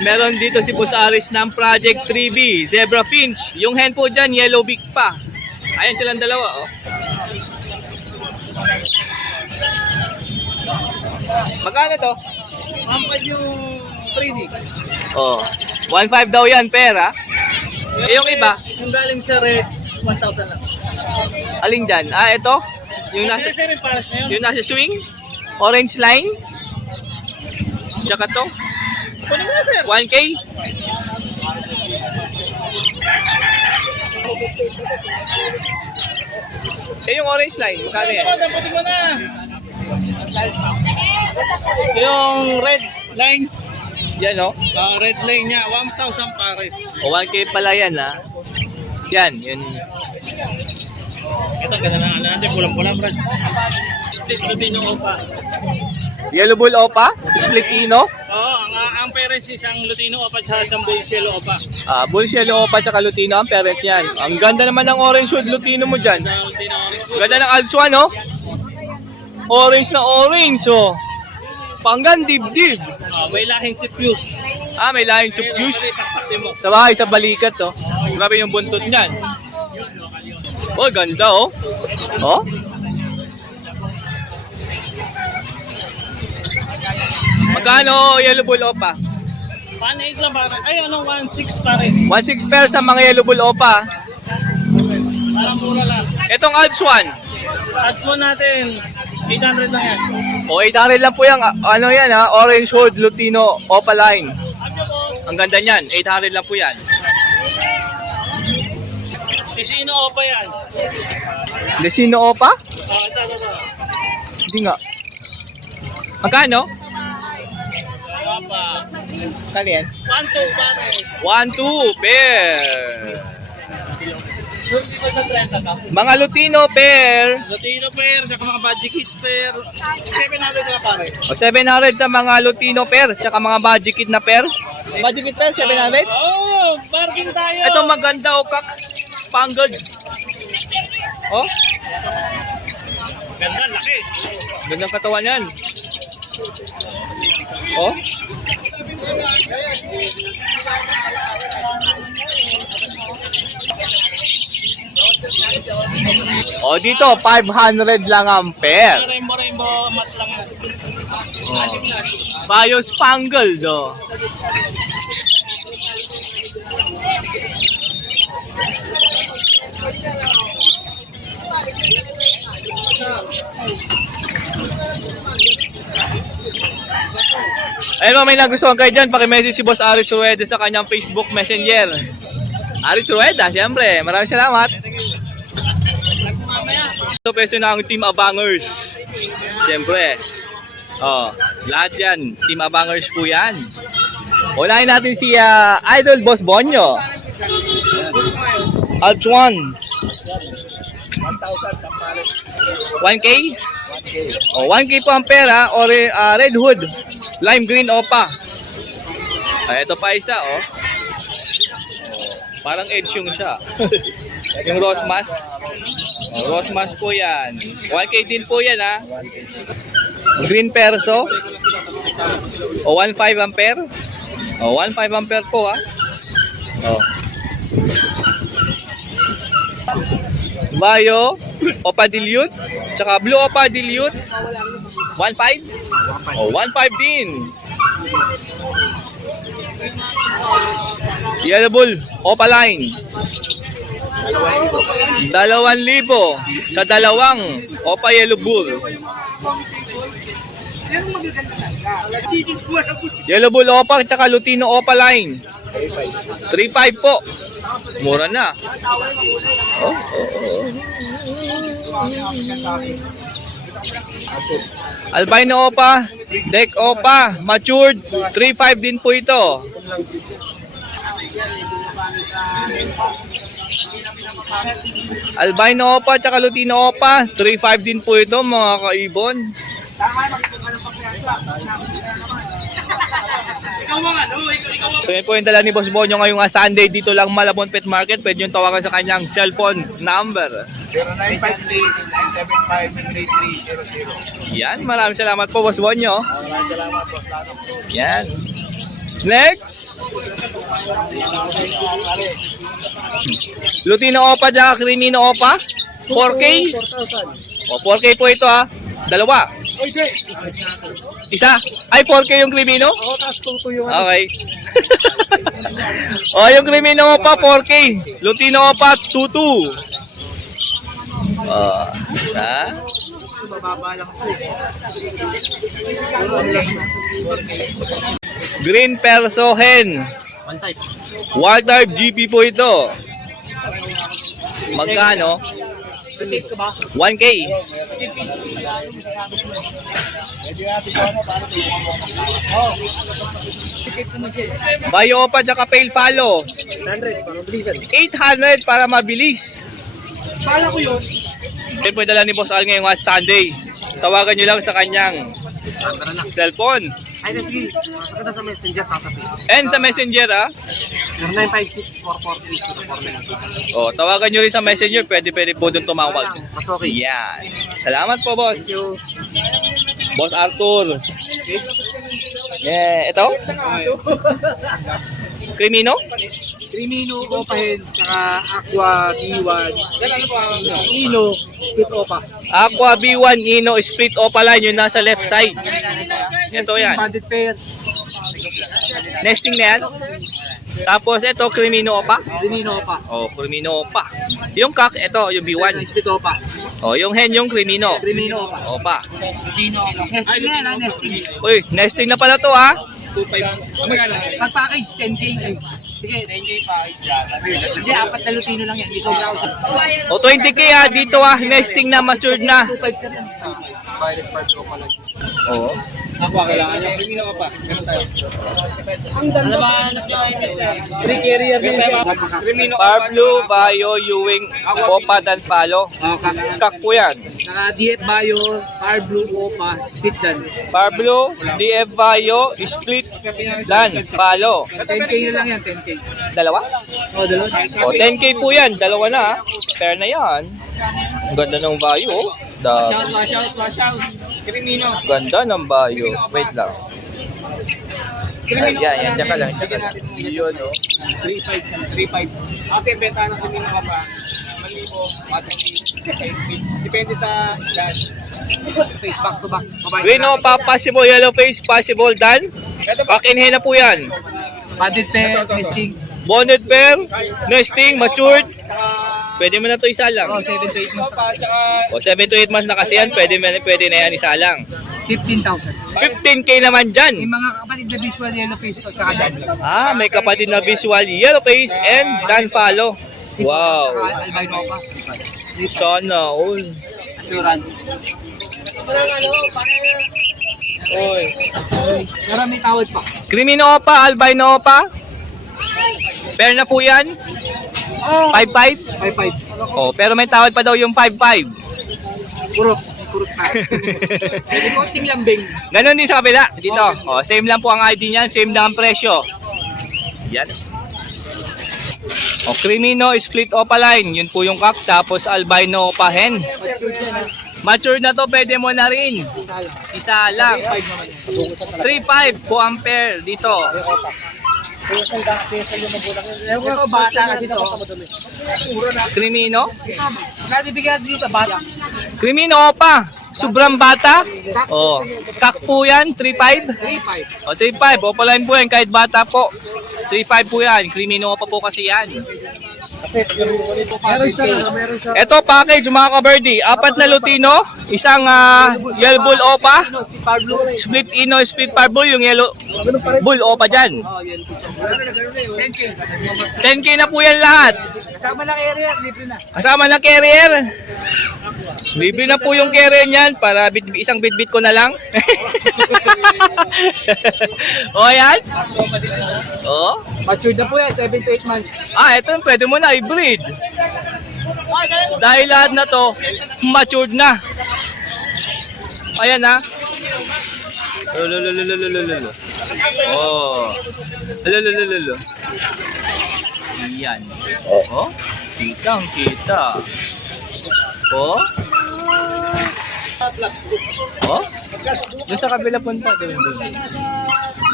Meron dito si Boss Aris ng Project 3B, Zebra Finch. Yung hen po dyan, yellow beak pa. Ayan silang dalawa, oh. Magkano to? 1.5 yung 3D. Oh, 1.5 daw yan, pera. Eh, yung iba, Yung galing sa red, 1,000 lang. aling dyan? Ah, ito? Yung nasa, Kasi rin pares na yun. yung nasa swing? Orange line? Tsaka to? Kunin mo na, sir. 1K? Eh, yung orange line, magkano yan? Dampatin mo na. Yung red line. Yan, oh. Red line niya, 1,000 pares. O, 1K pala yan, ha? Yan, yun. Ito, ganda na ano natin, pulang-pulang, Brad. Split Lutino Opa. Yellow Bull Opa? Split Ino? Oo, ang parents isang Lutino Opa at isang Bull Cielo Opa. Bull Yellow Opa tsaka Lutino ang parents yan. Ang ganda naman ng orange hood Lutino mo dyan. Sa Lutino Orange. Ganda ng Alps 1, oh. Orange na orange, oh. Panggan dibdib. May lahing si Fuse. May lahing subfuse. Taktak mo. Sa bahay, sa balikat, oh. Grabe yung buntot niyan. Oh, ganda, oh. Oh. Magkano Yellow Bull Opa? 1.8 lang pare. Ay, ano, 1.6 pare. 1.6 pair sa mga Yellow Bull Opa. Parang mura lang. Itong Alps 1. Ads mo natin, 800 lang yan. O, 800 lang po yan. Ano yan, ha? Orange hood Lutino Opa line. Ang ganda niyan. 800 lang po yan. Sisino Opa yan. Desino Opa? Ito. Hindi nga. Magkano? Opa. Kali yan? 1.2 pare. 1-2 pair. Hindi ba sa 30 ka? Mga Lutino pair. Lutino pair, saka mga budget kit pair. 700 na pare. O, 700 sa mga Lutino pair. Tsaka mga budget kit na pair. Budget kit pair, 700? Oh, bargain tayo. Ito maganda, o kak. Spangled. Oh, Ganda, laki. gandang katawan yan. Oh. O, dito 500 lang ang pair. Rainbow, mat lang. Bio spangled, oh. Ayun, may nagustuhan kayo dyan, pakimessage si Boss Aris Rueda sa kanyang Facebook Messenger. Aris Rueda, siyempre. Maraming salamat. Ito peso na ang Team Abangers. Siyempre. Oh, lahat yan. Team Abangers po yan. Unahin natin si Idol Boss Bonyo. Alps 1. 1K? Oh, 1K po ang pera or red hood. Lime green opa. Ito pa isa, oh. Parang edge yung siya. Yung Rosmas. Oh, Rosmas po yan. 1K din po yan, ha. Green perso. O, 1.5 ampere. O, 1.5 ampere po, ha. O. Bayo, Opa Dilute, tsaka Blue Opa Dilute. 1.5? O, 1.5 din. Yellow Bull, Opa line. 2,000 sa dalawang Opa Yellow Bull. Yellow Bull Opa tsaka Lutino Opa line. 3.5 po. Mura na. Oh. Albino Opa, Deck Opa, matured, 3.5 din po ito. Albino Opa tsaka Lutino Opa, 3.5 din po ito mga kaibon. So yun po yung dala ni Boss Bonyo ngayong Sunday dito lang Malabon Pet Market. Pwede yung tawagan sa kanyang cellphone number 0956-975-3300. Yan, maraming salamat po Boss Bonyo. Maraming salamat po. Yan. Next. Lutino Opa at Crimino Opa. 4K. 4,000. O, 4K po ito ha. Dalawa. Okay. Isa. Ay, 4K yung Crimino? Ako taas kung tuyungan. Okay. O, yung Crimino Opa, 4K. Lutino Opa, 2,200. Ha? Bababa lang po. Green Perso Hen. One type. Wild type GP po ito. Magkano? Take ka ba? 1K. Bayo Opa tsaka Pale Follow. 100, parang bilisan. 800 para mabilis. Kala ko yun. Yan po yung dala ni Boss Al ngayong Sunday. Tawagan nyo lang sa kanyang cellphone. Ay, sige. Pagkata sa messenger, tatapin. And sa messenger ha. 0956-440-449. O, tawagan nyo rin sa messenger. Pwede po doon tumawag. Mas okay. Yan. Salamat po, boss. Thank you. Boss Arthur. Yeah, ito? Crimino? Crimino, Opahen, saka Aqua, B1. Yan ano po? Ino, Split Opa. Aqua B1 Ino Split Opaline yung nasa left side. Ito yan. Bandit pair. Nesting na yan. Tapos ito, Crimino Opa. Crimino Opa. Oh, Crimino Opa. Yung kak, ito, yung B1. Split Opa. Oh, yung hen, yung Crimino. Crimino Opa. Opa. Crimino Opa. Nesting na yan, ha? Nesting. Uy, nesting na pala to ha. 2.5. Pag package, 10K. Sige, 10K package yan. Sige, 4 na Lutino lang yan. Hindi sobra ako. O, 20K ha, dito ha. Nesting na, matured na. 2.5 sir. Violet part ko pala. Oo. Aqua, kailangan niya. Crimino Opa. Ganun tayo. Ano ba? Hanap nyo kayo? 3 carrier din siya. Crimino Opa. Parblu, Bayo, Ewing, Opa, dan Palo. Kak po yan. Naka DF Bayo, Power Blue Opa, Split Dan. Parblu, DF Bayo, Split, dan Palo. 10K na lang yan, 10K. Dalawa? Oh, dalawa. O, 10K po yan. Dalawa na ha. Pair na yan. Ang ganda ng Bayo. Oh. Watch out. Crimino. Ganda ng Bayo. Wait lang. Crimino. Yan, diyan ka lang. Yun, oh. 3.5. Kasi benta ng Crimino ka pa. Malibo, depende sa ilan. Face back to back. Green Opa, possible yellow face, possible dan. Pakinhe na po yan. Budget pair, testing. Bonnet pair, nesting, matured. Pwede mo na to isa lang. Oh, 7 to 8 months. O 7 to 8 months na kasi yan, pwede na yan isa lang. 15,000. 15K naman dyan. Yung mga kapatid na visual yellow face to, saka dan. Ah, may kapatid na visual yellow face and dan follow. Wow. Albino pa. Sana all. Oy. Pero may tawad pa. Crimino Opa, albino Opa. Pair na po yan. 5-5. 5.5. Oh, pero may tawad pa daw yung 5-5. Kurot na. Hindi ko team lambing. Ganon din sa kabila. Dito. Oh, same lang po ang ID niyan, same lang ang presyo. Yan. O, Crimino Split Opaline. Yun po yung kak. Tapos albino Opa hen. Mature na to, pwede mo na rin. Isa lang. 3.5 po ang pair dito. Ito, bata kasi to. Crimino? Nabibigyan dito, bata. Crimino Opa. Sobrang bata. Oh, kak po yan, 3.5. 3.5. O, 3.5. Opaline po yan, kahit bata po. 3.5 po yan. Crimino Opa po kasi yan. Meron siya. Ito package mga ka-birdie. 4 na Lutino. Isang yellow bull Opa. Split Power Blue. Split Ino, split Parbul. Yung yellow bull Opa dyan. Oh, yan. 10K. 10K na po yan lahat. Kasama ng area, libre na. Kasama ng carrier. Libre na po yung carrier niyan para isang bit-bit ko na lang. O yan. O. Matured na po yan, 7 to 8 months. Ah, ito pwede mo na i-breed. Dahil lahat na to matured na. Ayan na. Lulululululululu. Oh. Lululululu. Yan. Oh. Kitang kita. Oh. Oh. Doon sa kabila punta. Doon.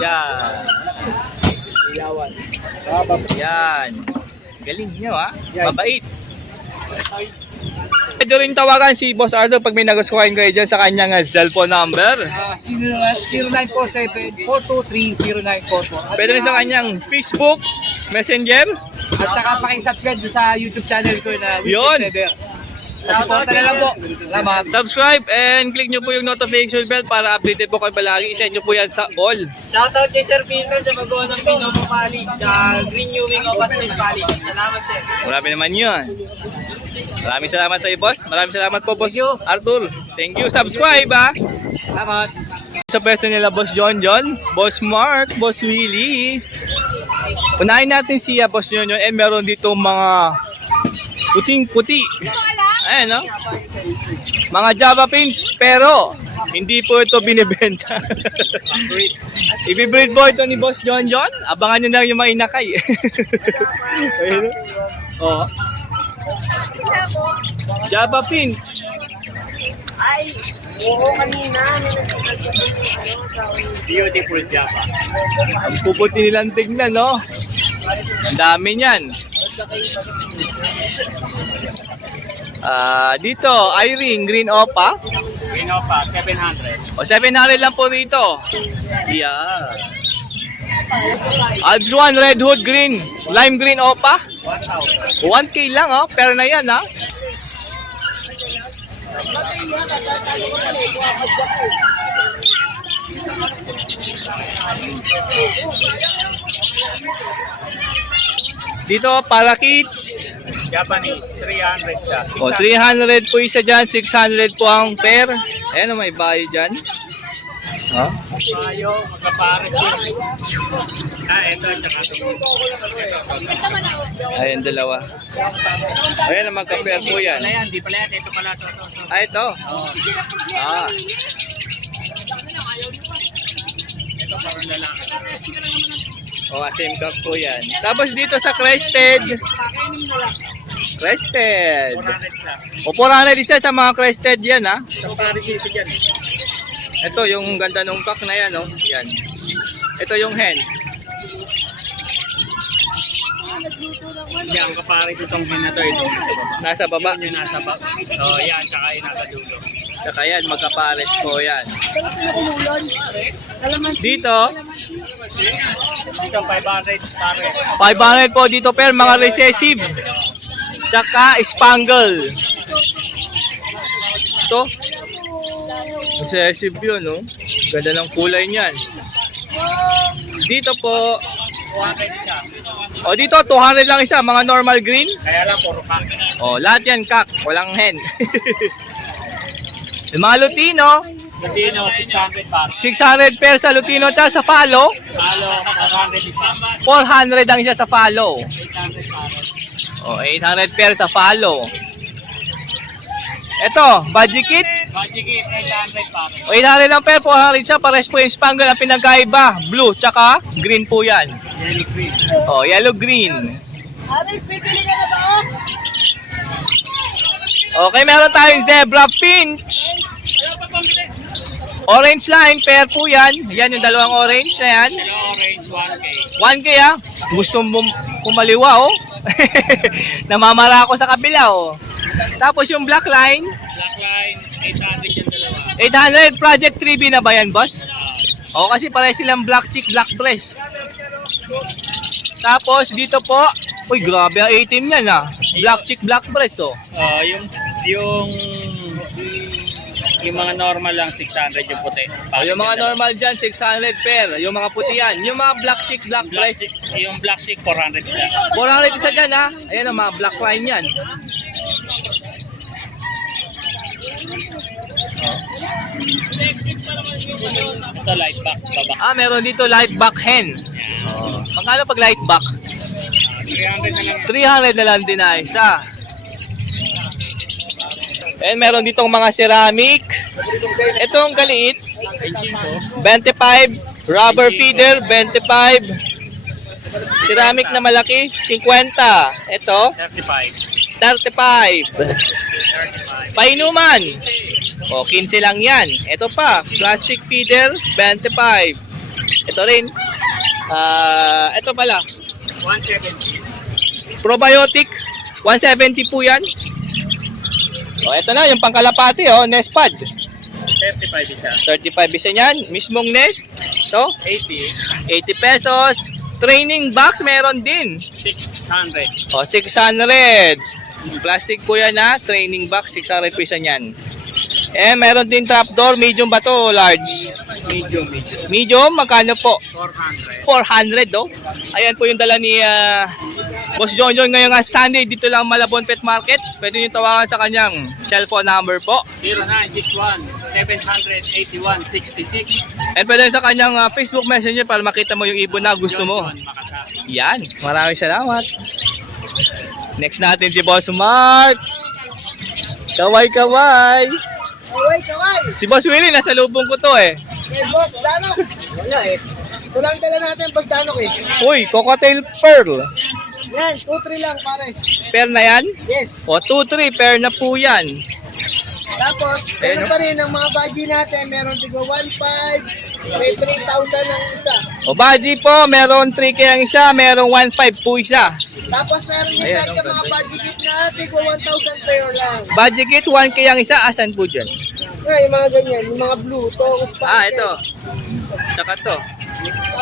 Yan. Yawan. Yan. Galing niyo ha. Mabait. Pwede rin tawagan si Boss Arthur pag may nagustuhan kayo dyan sa kanyang cellphone number. 0947-423-0944. Pwede rin sa kanyang Facebook, Messenger. At saka pakisubscribe sa YouTube channel ko na Yun. Witness Trader. Support na lang po. Salamat. Subscribe and click nyo po yung notification bell para updated po kayo palagi. Iset nyo po yan sa all. Shoutout kay Sir Pinto sa magawa ng Pinomo Pali sa Renewing of Pastel Pali. Salamat, sir. Marami naman yun. Maraming salamat sa iyo, boss. Maraming salamat po, Boss Thank you. Arthur. Thank you. Subscribe, ha. Salamat. Sa pwesto nila, Boss John, Boss Mark, Boss Willie. Unahin natin siya, Boss John, and meron dito mga puting-puti. Ayan, no? Mga Java pins, pero hindi po ito binibenta. Ibibreed po ito ni Boss John. Abangan nyo na yung mga inakay. Ayun, no? Oh. Java pins. Ay, oo kanina. Beautiful Java. Ang puputi nilang tignan, no? Ang dami niyan. Dito, Irene, Green Opa. Pinopa, 700. O, 700 lang po rito. Yeah. Adjuan, Red Hood, Green. Lime Green Opa. 1,000. 1K lang, oh. Pero na yan, ha. Dito, para kids. Japanese, 300 siya. O, 300 po isa dyan. 600 po ang pair. Ayan, may bayo dyan. Oh. Tayo, magkapares yun. Ito, tsaka ito. Ayan, dalawa. Ayan, magka-pair po yan. Pala yan, di pala yan. Ito pala ito. Ito. Ito parang lalaki. Same cup po yan. Tapos dito sa Crested. Crested. 400 siya. O, 400 isa sa mga Crested yan, ha. Sa pares ito dyan. Ito, yung ganda ng cock na yan, oh. Yan. Ito yung hen. Yan, kapares itong hen na to. Ito Nasa baba. Yun yung nasa baba. So, yan, tsaka yung nasa dulo. Saka yan, magkapares po yan. Dito, Dito, 500 pares. 500 po dito per mga recessive. Tsaka spangle. Ito. Recessive yun, no? Ganda ng kulay niyan. Dito po, 200 siya. o dito 200 lang isa, mga normal green. Kaya lang, puro pack. O, lahat yan kak, walang hen. Yung mga Lutino, Latino, 600 pares. 600 per sa Lutino at sa Palo. Halo, 400 isa. 400 ang isa sa Palo. 800 pares. O, 800 per sa Palo. Ito, Budget Kit. Magic Kit, 800 pares. O, 800 lang per, 400 siya. Pares po yung spangle ang pinagkaiba. Blue, tsaka green po yan. Yellow green. O, yellow green. Alis, pipili ka na ba? Okay, meron tayong zebra pinch. Orange line, pair po yan. Yan yung dalawang orange na yan. Hello, orange, 1K. 1K ah. Gusto mo kumaliwa oh. Namamara ako sa kabila oh. Tapos yung black line, Black line, 800 yung dalawa. 800. Project 3B na ba yan, boss? O, kasi pare silang black chick, black breast. Tapos dito po, uy grabe ang item yan ah. Black chick, black breast oh. Yung mga normal lang, 600 yung puti. Yung mga normal dyan, 600 per. Yung mga puti yan. Yung mga black chick, black Black breast. chick, yung black chick, 400 siya. 400 isa dyan ha. Ayan ang mga black line yan. Ito, light back, baba. Meron dito light back hen. Magkano pag light back? 300 na lang. 300 na lang din na isa. And meron ditong mga ceramic. Itong kaliit, 25. Rubber feeder, 25. Ceramic na malaki, 50. Ito, 35. 35. Painuman. O, 15 lang yan. Ito pa, plastic feeder, 25. Ito rin, Ito pala, 170. probiotic, 170 po yan. O, ito na, yung pangkalapati, oh, nest pad. 35 isa. 35 isa niyan, mismong nest. Ito, 80. 80 pesos. Training box meron din. 600. O, 600. Plastic po yan ha. Training box, 600 po isa niyan. Eh, meron din trapdoor. Medium ba to? Large? Medium. Medium, magkano po? 400. 400, oh. Ayan po yung dala ni Boss John John ngayong Sunday. Dito lang Malabon Pet Market. Pwede nyo tawagan sa kanyang cellphone number po. 0961-781-66. And pwede sa kanyang Facebook Messenger para makita mo yung ibon na gusto mo. Yan. Maraming salamat. Next natin si Boss Mark. Kaway. Kaway. Si Boss Willie, nasa lubong ko to eh. Eh, Boss Danok. Wala eh. Ito lang tala natin, Boss Danok eh. Uy, cocktail pearl. Yan, 2-3 lang, pares. Pair na yan? Yes. O, 2-3, pair na po yan. Tapos, meron pa rin ang mga baji natin. Meron tigo 1.5, may 3,000 ang isa. O, baji po, meron 3K ang isa, meron 1.5 po isa. Tapos meron din Ayan, natin mga baji kit na tigo 1,000 pair lang. Baji kit, 1K ang isa, asan po dyan? Yung mga ganyan, yung mga blue, tokos pa. Ito. Tsaka to.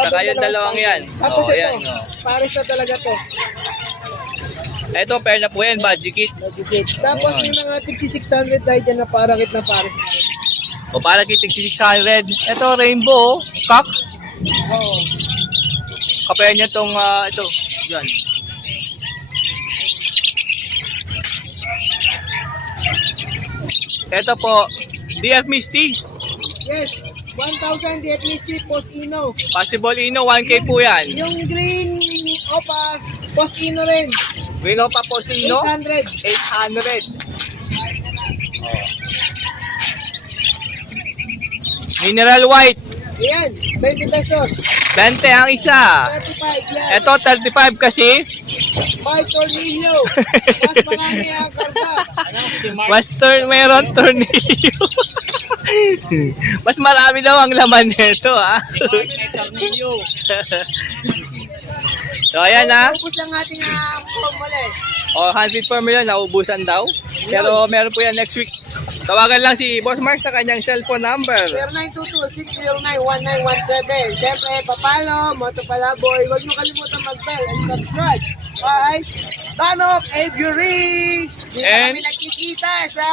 Tsaka yung dalawang yan. Tapos O, ito, yan. O. pares na talaga to. Ito, pair na po yan, baji kit. Baji kit. Tapos yung mga tigsi 600 tayo dyan na parakit na pares na rin. O, para kitig 600. Ito, rainbow, cock. Oo. Kapaya niya tong, ito, yan. Ito po, DF Misty. Yes, 1,000 Diet Misty Post Ino. Possible Ino, 1K po yan. Yung green Opa, Post Ino rin. Wino pa po si Ino, 800. 800. Mineral white, Ayan, 20 pesos. 20 ang isa. 35 yan. Ito, 35 kasi. May tornillo. Mas marami ang karga. Si Mark. Mas meron tornilyo. Mas marami daw ang laman nito, ha? Si Mark may tornilyo. So, ayan na. Ubus ang ating pamales. O, 100 per million, naubusan daw. Pero meron po yan next week. Tawagan lang si Boss Mark sa kanyang cellphone number. 0922-609-1917. Siyempre, papalo, Moto Palaboy. Huwag niyo kalimutan mag-bell and subscribe. Bye! Danok, Avery! Dito And- kami nakikita sa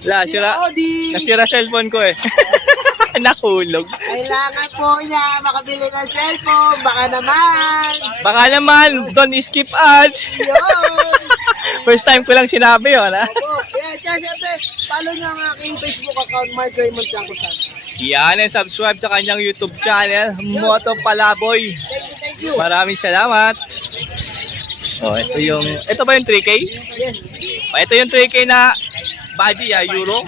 Sira. Audi. Nasira cellphone ko eh. Nahulog. Kailangan po niya makabili ng cellphone. Baka naman. Baka naman, don't skip ads. Yun. First time ko lang sinabi yun, ha? Opo. Yeah, kaya siyempre, follow niyo ang aking Facebook account, Mark Raymond Chancosan. Yan, and subscribe sa kanyang YouTube channel, Moto Palaboy. Thank you. Maraming salamat. Oh, ito ba yung 3K? Yes. Oh, ito yung 3K na baji, euro.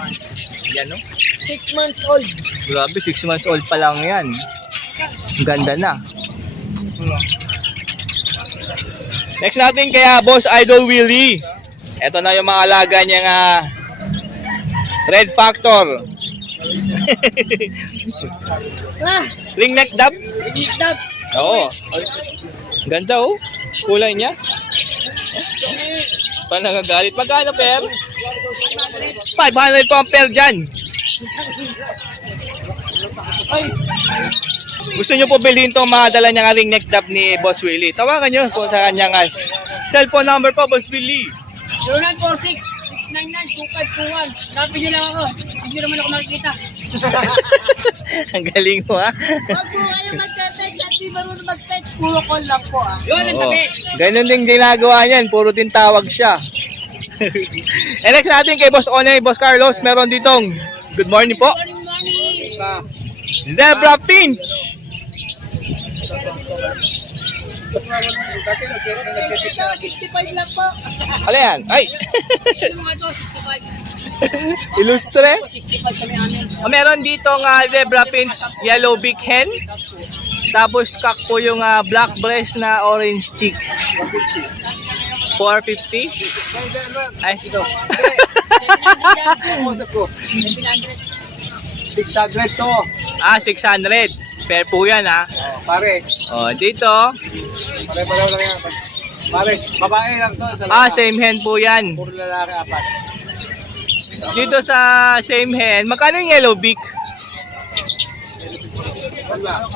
Yan, no? 6 months old. Grabe, 6 months old pa lang yan. Ang ganda na. Next natin kaya Boss Idol Willie. Ito na yung mga alaga niyang Red Factor. Ring neck dab. Stop. Oo. Ganda oh. Kulay niya. Paano nagagalit? Magkano per? 500 po ang per dyan. Ay, Gusto nyo po bilhin itong mga dala niyang ring neck dab ni Boss Willie. Tawagan nyo po sa kanyang cellphone number po, Boss Willie. 0946-699-2521. Lapin nyo lang ako. Hindi naman ako makikita. Ang galing mo ha. wag po kayo magte-text at di marunong mag-text. Puro call lang po Yun ang Oo. tabi. Ganun din ginagawa niyan. Puro din tawag siya. And next natin kay Boss One, Boss Carlos. Meron ditong good morning po. Zebra Finch. Ito, 65 lang po. Ano yan? Ay! Yung mga to, 65. Ilustre. 65 kami amin. Meron dito nga Zebra Finch Yellow Beak Hen. Tapos cock po yung black breast na orange cheek. 450. Ay, ito. 600 to. 600. Pair po yan ha. Pares. Dito. Pare-pareho lang yan. Pares. Babae lang to. Dalawa. Same hen po yan. Puro lalaki, 4. Dito sa same hen, magkano yung yellow beak? Wala.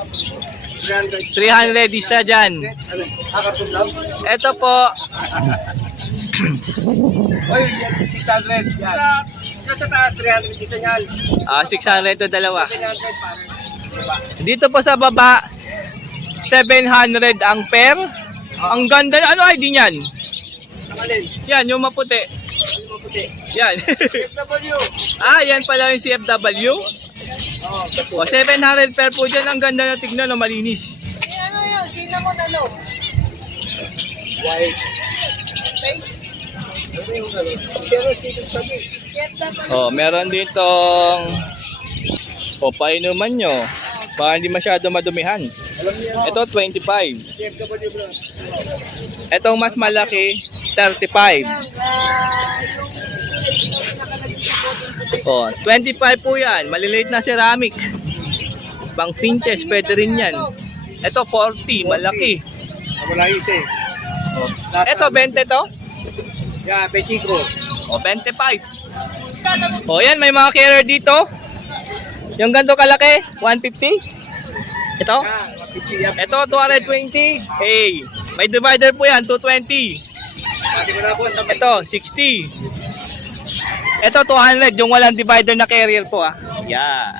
300. 300 isa dyan. Ano? Karton daw? Ito po, Oy, 600. Yan. Nasa taas, 300 isa niyan. 600 ito dalawa. 700 pare. Dito po sa baba, 700 ang pair. Ang ganda na, ano ID niyan? Alin? Yan, yung maputi. Maputi. Yan. FW. Yan pala yung CFW. Oh, 700 pair po dyan. Ang ganda na tignan, no, malinis. Ano yun? Cinnamon ano? white. Face? Pero dito sa amin. Meron ditong painuman nyo. Baka hindi masyado madumihan. Alam niyo, Ito, 25. CFW bro. Itong mas malaki, 35. Yung 25 po yan. Maliliit na ceramic. Pang finches, pwede rin yan. Ito, 40. Malaki. Wala isa eh. Ito, 20 to. Yan, Pechicro. 25. Yan, may mga carrier dito. Yung ganito kalaki, 150. Ito, Yan, 150 yan. ito 220. Hey, may divider po yan, 220. Pati ko na po. Ito, 60. Ito, 200. Yung walang divider na carrier po Yan.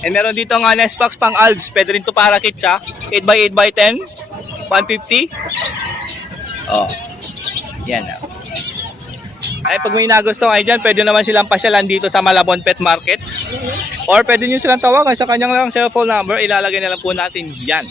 And meron dito nga nest box pang algs. Pwede rin to para kits 8x8x10. 150. Yan Ay, pag may nagustuhan kayo dyan, pwede naman silang pasyalan dito sa Malabon Pet Market. Or pwede nyo silang tawagan sa kanyang lang cellphone number. Ilalagay na lang po natin dyan.